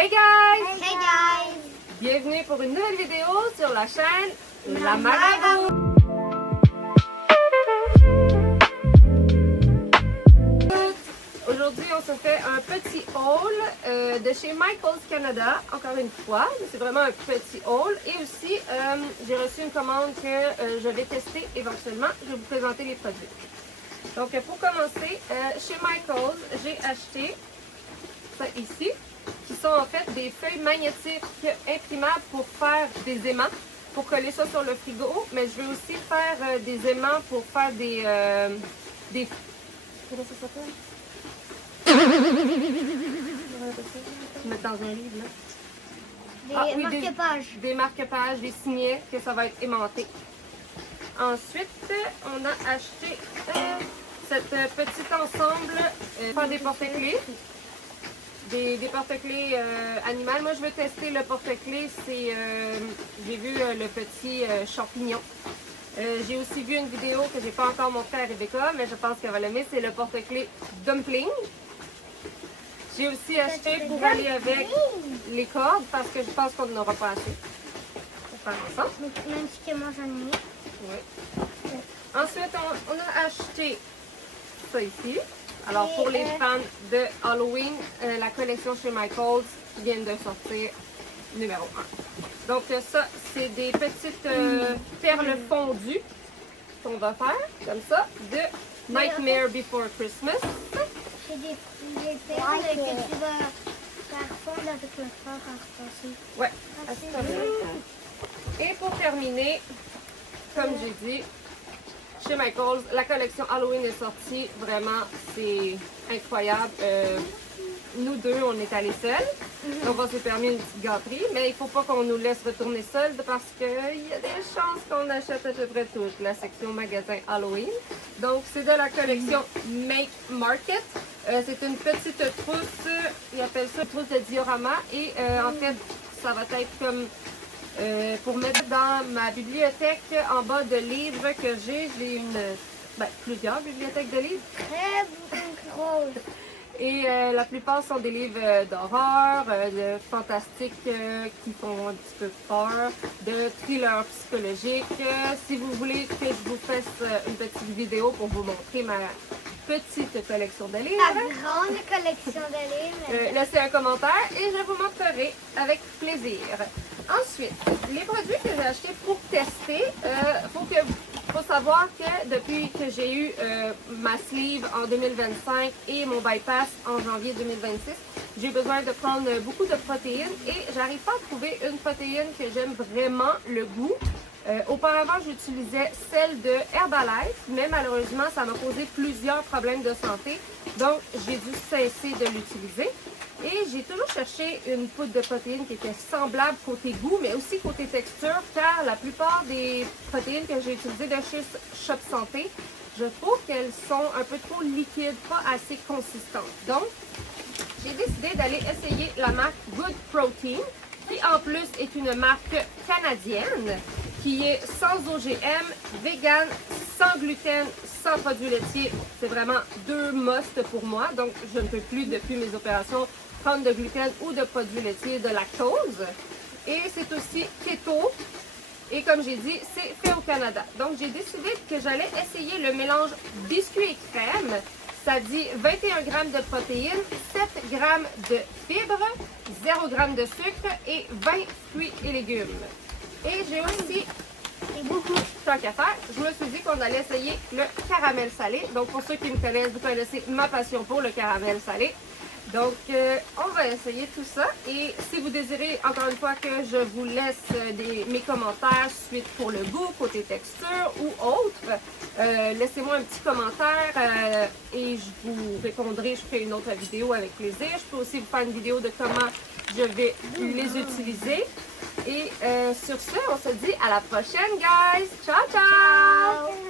Hey guys! Hey guys! Bienvenue pour une nouvelle vidéo sur la chaîne La Marabout! Aujourd'hui, on se fait un petit haul de chez Michaels Canada, encore une fois, mais c'est vraiment un petit haul. Et aussi, j'ai reçu une commande que je vais tester éventuellement. Je vais vous présenter les produits. Donc, pour commencer, chez Michaels, j'ai acheté ça ici, qui sont en fait des feuilles magnétiques imprimables pour faire des aimants, pour coller ça sur le frigo. Mais je vais aussi faire des aimants pour faire des comment ça s'appelle? Mettre dans un livre, là. Des marque-pages. Des marque-pages, des signets, que ça va être aimanté. Ensuite, on a acheté cette petit ensemble pour des porte-clés. Des porte-clés animaux. Moi, je veux tester le porte-clés. J'ai vu le petit champignon. J'ai aussi vu une vidéo que j'ai pas encore montrée à Rebecca, mais je pense qu'elle va l'aimer. C'est le porte-clés dumpling. J'ai aussi acheté pour aller avec les cordes parce que je pense qu'on n'en aura pas assez pour faire ça. Même si moi j'en ai mis. Oui. Ensuite, on a acheté ça ici. Alors, pour les fans de Halloween, la collection chez Michaels qui vient de sortir numéro 1. Donc, ça, c'est des petites perles fondues qu'on va faire, comme ça, de Nightmare Before Christmas. C'est des perles que tu vas faire fondre avec le fer à repasser. Ouais, et pour terminer, comme j'ai dit, chez Michaels, la collection Halloween est sortie. Vraiment, c'est incroyable. Nous deux, on est allés seuls. Donc, on s'est permis une petite gâterie. Mais il ne faut pas qu'on nous laisse retourner seuls parce qu'il y a des chances qu'on achète à peu près toute la section magasin Halloween. Donc, c'est de la collection Make Market. C'est une petite trousse. Ils appellent ça une trousse de diorama. Et en fait, ça va être comme... pour mettre dans ma bibliothèque en bas de livres que j'ai plusieurs bibliothèques de livres. Très gros. Et la plupart sont des livres d'horreur, de fantastique qui font un petit peu peur, de thrillers psychologiques. Si vous voulez que je vous fasse une petite vidéo pour vous montrer ma petite collection de livres. La grande collection de livres. Laissez un commentaire et je vous montrerai avec plaisir. Ensuite, les produits que j'ai achetés pour tester, faut savoir que depuis que j'ai eu ma sleeve en 2025 et mon bypass en janvier 2026, j'ai besoin de prendre beaucoup de protéines et j'arrive pas à trouver une protéine que j'aime vraiment le goût. Auparavant, j'utilisais celle de Herbalife, mais malheureusement, ça m'a posé plusieurs problèmes de santé, donc j'ai dû cesser de l'utiliser. Et j'ai toujours cherché une poudre de protéines qui était semblable côté goût, mais aussi côté texture, car la plupart des protéines que j'ai utilisées de chez Shop Santé, je trouve qu'elles sont un peu trop liquides, pas assez consistantes. Donc, j'ai décidé d'aller essayer la marque Good Protein, qui en plus est une marque canadienne, qui est sans OGM, vegan, sans gluten, sans produits laitiers. C'est vraiment deux must pour moi. Donc, je ne peux plus, depuis mes opérations, prendre de gluten ou de produits laitiers de lactose. Et c'est aussi keto. Et comme j'ai dit, c'est fait au Canada. Donc, j'ai décidé que j'allais essayer le mélange biscuit et crème. Ça dit 21 g de protéines, 7 g de fibres, 0 g de sucre et 20 fruits et légumes. Et j'ai aussi beaucoup de trucs à faire. Je me suis dit qu'on allait essayer le caramel salé. Donc, pour ceux qui me connaissent, vous connaissez ma passion pour le caramel salé. Donc, on va essayer tout ça. Et si vous désirez, encore une fois, que je vous laisse mes commentaires suite pour le goût, côté texture ou autre, laissez-moi un petit commentaire et je vous répondrai. Je ferai une autre vidéo avec plaisir. Je peux aussi vous faire une vidéo de comment je vais les utiliser. Et sur ce, on se dit à la prochaine, guys! Ciao, ciao!